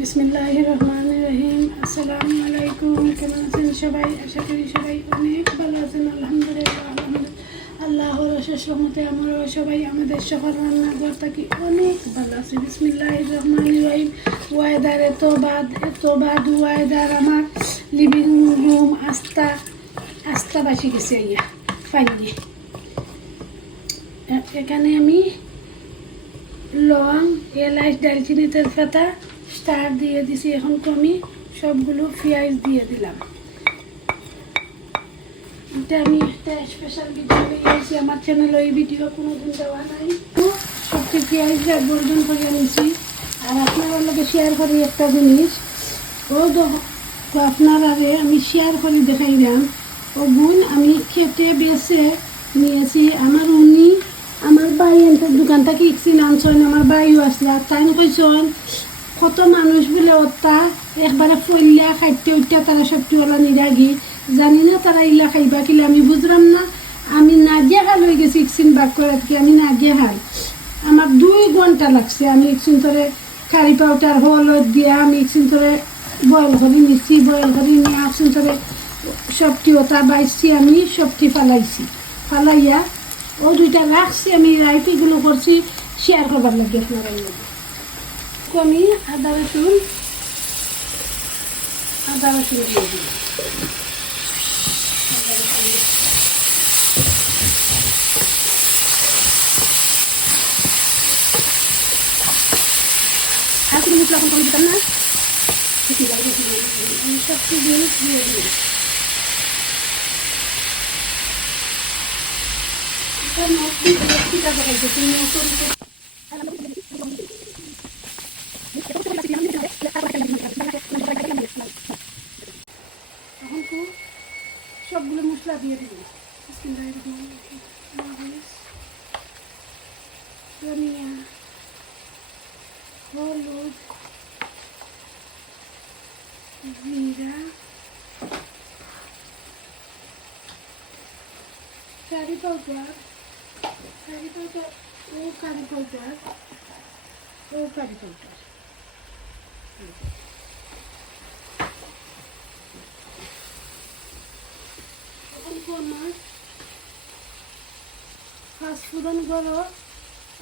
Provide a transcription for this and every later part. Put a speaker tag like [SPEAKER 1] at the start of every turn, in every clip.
[SPEAKER 1] বিসমিল্লাহ রহমান রহিম আসসালামু আলাইকুম অনেক ভালো আছেন। আলহামদুলিল্লাহ আল্লাহর অশেষ সবাই আমাদের সবার অনেক ভালো আছি। বিসমিল্লাহ রহমান রহিম ওয়েদার এত বাদ লিভিং রুম আস্তা আস্তা বাসি গেছে ইয়া এখানে আমি লং, এলাচ, ডালচিনি, তেজপাতা স্টার দিয়ে দিছি, এখন তো আমি সবগুলো পেঁয়াজ দিয়ে দিলাম। এটা আমি একটা স্পেশাল ভিডিও নিয়েছি আমার চ্যানেলে এই ভিডিও কোনো দিন দেওয়া নাই। সবটি পেঁয়াজটা বর্জন করে নিছি আর আপনার লগে শেয়ার করি একটা জিনিস। ও তো আপনারা আমি শেয়ার করে দেখাই দাম ও বোন আমি খেতে বেছে নিয়েছি। আমার উনি আমার বাই এনতে দোকান থেকে ইকছিন আনছেন আমার বাইও আসলে আর তাই কইছেন কত মানুষ বলে ওটা একবারে ফলিয়া খাইতে উঠতে তারা সবটি ওলা নিরাগি। জানি না তারা ইলা খাইবা কিলে, আমি বুঝলাম না। আমি নাজিয়া হাল হয়ে গেছি, ইকসিন বাক করে কি, আমি নাজিয়া হাল আমার দুই ঘণ্টা লাগছে, আমি ইকসিন ধরে কারি পাউডার, হলুদ দিয়ে আমি ইকসিন ধরে বয়েল করে নিচ্ছি বয়েল করে, নিয়ে আসিন ধরে সবটি ওটা বাইছি আমি সবটি ফালাইছি। ফালাইয়া ও দুইটা রাখছি, আমি রাইটিগুলো করছি শেয়ার করবার লাগে আপনারা আমি আদা রসুন আদা রসুন দিয়ে দিই। আর কোনো মশলা এখন করে দিতাম না? সব কিছু দিয়ে দিই। এটা নতুন লক্ষ্মীটা দেখাইছে তুমি নতুন এখন তো সবগুলো মশলা দিয়ে দিবি। ধনিয়া, হলুদ, জিরা, কারি পাউডার কারি পাউডার ও কারি পাউডার, ও কারি পাউডার। আমার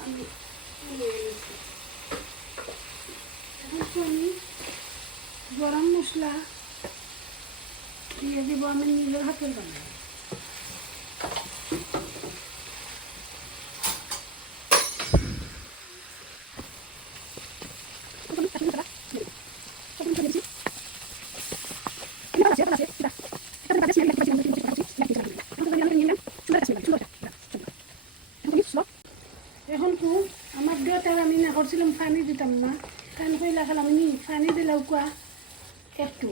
[SPEAKER 1] আমি আমি গরম মশলা দিয়ে দিব আমি নিজের হাতের বানাই এখন তো আমার ডটার আমি না করছিলাম, পানি দিতাম না। কান কইলা খেলাম আমি পানি দিলাম কোয়া একটু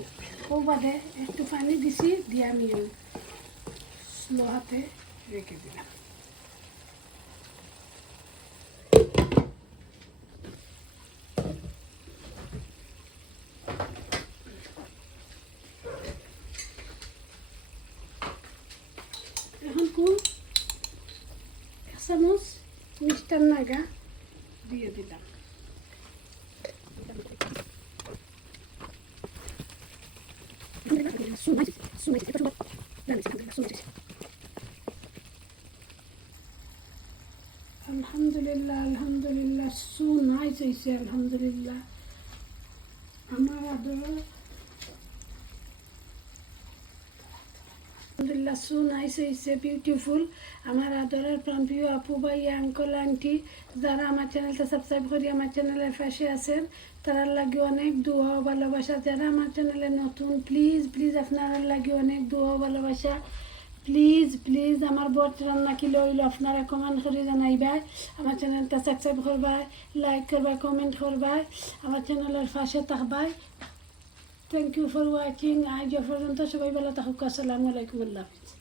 [SPEAKER 1] ও বাদে, একটু পানি দিছি, দিয়ে আমি স্লো হাতে রেখে দিলাম। এখন কোন? এক চামচ মিষ্টার নাগা দিয়ে দিলাম আলহামদুলিল্লাহ আলহামদুলিল্লাহ সু নাই চাইছে আলহামদুলিল্লাহ আমার আদর আলহামদুলিল্লাহ সো নাইস হয়েছে বিউটিফুল আমার আদরের প্রাণপ্রিয় আপু ভাই আঙ্কল আন্টি যারা আমার চ্যানেলটা সাবস্ক্রাইব করি আমার চ্যানেলের পাশে আছেন, তারার লাগে অনেক দোয়া ভালোবাসা। যারা আমার চ্যানেলে নতুন প্লিজ প্লিজ আপনারা লাগে অনেক দোয়া ভালোবাসা। প্লিজ প্লিজ আমার বট রান্না কি লইল, আপনারা কমেন্ট করে জানাইবা। আমার চ্যানেলটা সাবস্ক্রাইব করবা লাইক করবা কমেন্ট করবা। আমার চ্যানেলের পাশে থাকবাই থ্যাংক ইউ ফর ওয়াচিং আজ পর্যন্ত সবাই ভালো থাকুক। আসসালামু আলাইকুম আল্লাহ হাফিজ।